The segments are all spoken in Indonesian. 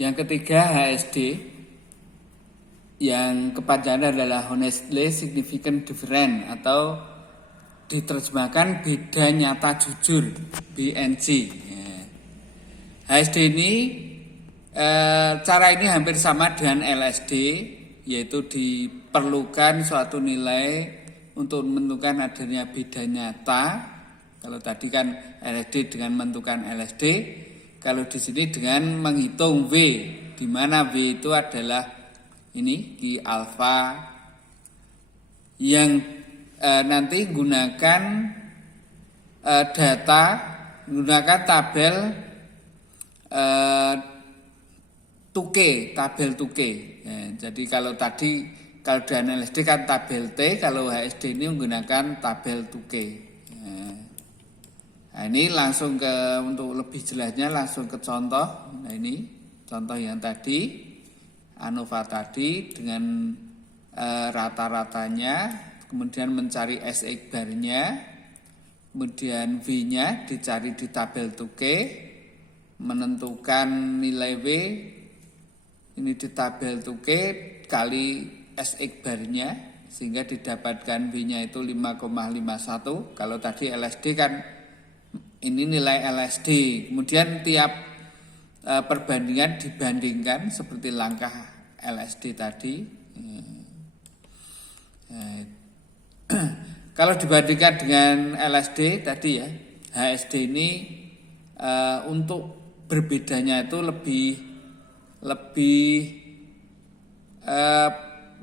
Yang ketiga HSD, yang kepanjangan adalah Honestly Significant Difference atau diterjemahkan beda nyata jujur, BNJ. HSD ini cara ini hampir sama dengan LSD, yaitu diperlukan suatu nilai untuk menentukan adanya beda nyata. Kalau tadi kan LSD dengan menentukan LSD, kalau di sini dengan menghitung V, di mana V itu adalah ini Q alfa yang nanti gunakan data, gunakan tabel tabel Tuke. Jadi kalau dengan LSD kan tabel T, kalau HSD ini menggunakan tabel Tuke. Nah, ini langsung untuk lebih jelasnya langsung ke contoh. Nah, ini contoh yang tadi ANOVA tadi dengan rata-ratanya, kemudian mencari SX bar-nya, kemudian V-nya dicari di tabel Tuke, menentukan nilai V ini di tabel Tuke kali SX bar-nya sehingga didapatkan V-nya itu 5,51. Kalau tadi LSD kan ini nilai LSD, kemudian tiap perbandingan dibandingkan seperti langkah LSD tadi. Kalau dibandingkan dengan LSD tadi ya, HSD ini untuk berbedanya itu lebih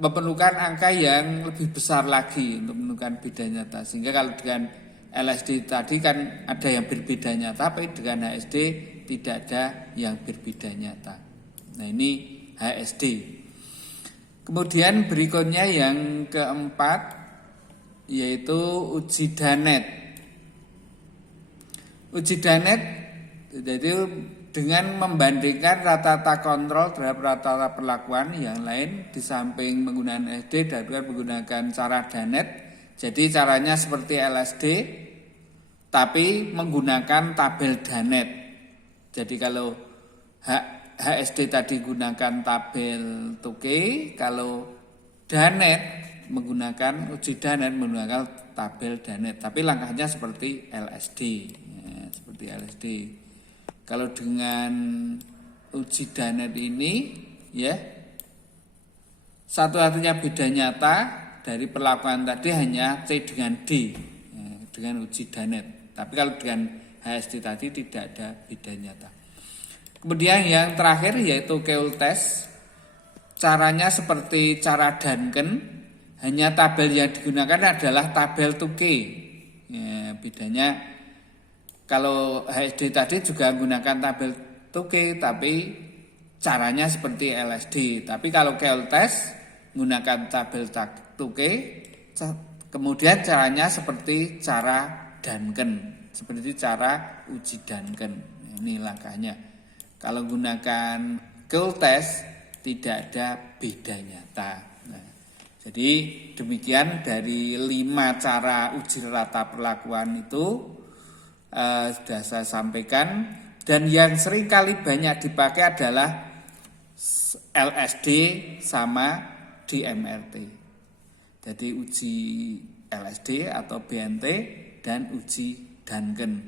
memerlukan angka yang lebih besar lagi untuk menentukan beda nyata. Sehingga kalau dengan LSD tadi kan ada yang berbeda nyata, tapi dengan HSD tidak ada yang berbeda nyata. Nah, ini HSD. Kemudian berikutnya yang keempat yaitu uji Danet. Uji Danet jadi dengan membandingkan rata-rata kontrol terhadap rata-rata perlakuan yang lain, di samping menggunakan LSD dan menggunakan cara Danet. Jadi caranya seperti LSD tapi menggunakan tabel Danet. Jadi kalau HSD tadi gunakan tabel Tuke, kalau Danet menggunakan uji Danet menggunakan tabel Danet. Tapi langkahnya seperti LSD, ya, seperti LSD. Kalau dengan uji Danet ini, ya satu-satunya beda nyata dari perlakuan tadi hanya C dengan D, ya, dengan uji Danet. Tapi kalau dengan HSD tadi tidak ada beda nyata. Kemudian yang terakhir yaitu Keul test. Caranya seperti cara Duncan, hanya tabel yang digunakan adalah tabel Tuke. Ya, bedanya kalau HSD tadi juga menggunakan tabel Tuke, tapi caranya seperti LSD. Tapi kalau Keul test menggunakan tabel Tuke, kemudian caranya seperti cara Duncan, seperti cara uji Duncan. Ini langkahnya. Kalau gunakan Keul test tidak ada beda nyata. Nah, jadi demikian dari 5 cara uji rata perlakuan itu sudah saya sampaikan, dan yang sering kali banyak dipakai adalah LSD sama DMRT. Jadi uji LSD atau BNT dan uji Duncan.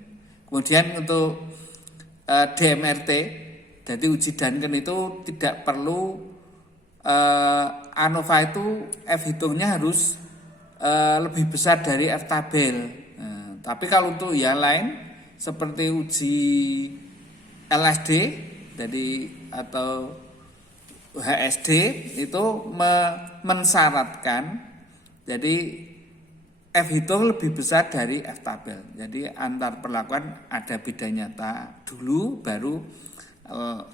Kemudian untuk DMRT, jadi uji Duncan itu tidak perlu ANOVA itu F hitungnya harus lebih besar dari F tabel. Tapi kalau untuk yang lain seperti uji LSD jadi atau HSD itu mensyaratkan jadi F hitung lebih besar dari F tabel. Jadi antar perlakuan ada beda nyata dulu baru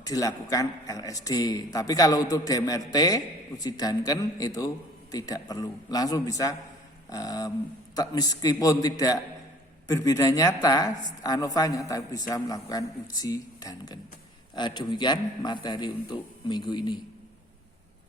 dilakukan LSD. Tapi kalau untuk DMRT uji Duncan itu tidak perlu, langsung bisa meskipun tidak berbeda nyata ANOVA-nya, tapi bisa melakukan uji Duncan. Demikian materi untuk minggu ini.